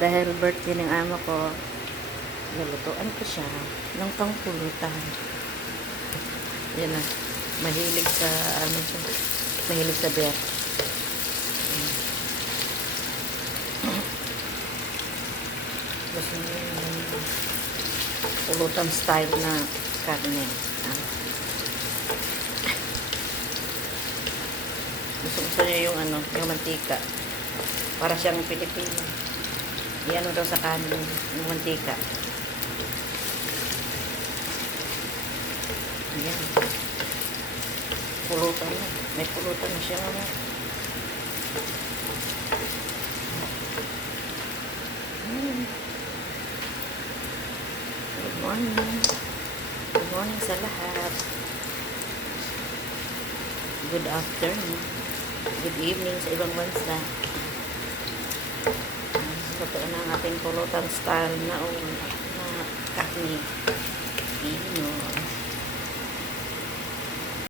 Dahil birthday ng amo ko, lulutuan ko siya ng pangpulutan. Yan na. Mahilig sa, ano siya, mahilig sa beer. Gusto niya yung pulutan style na karne. Gusto gusto niya yung ano, yung mantika. Para siyang Pilipino. Yan daw sa kanin, yung mantika. Ayan. Pulutan na. May pulutan na siya ano. Good morning. Good morning sa lahat. Good afternoon. Good evening sa ibang bansa ang ating pulutan style na, um, na kahig.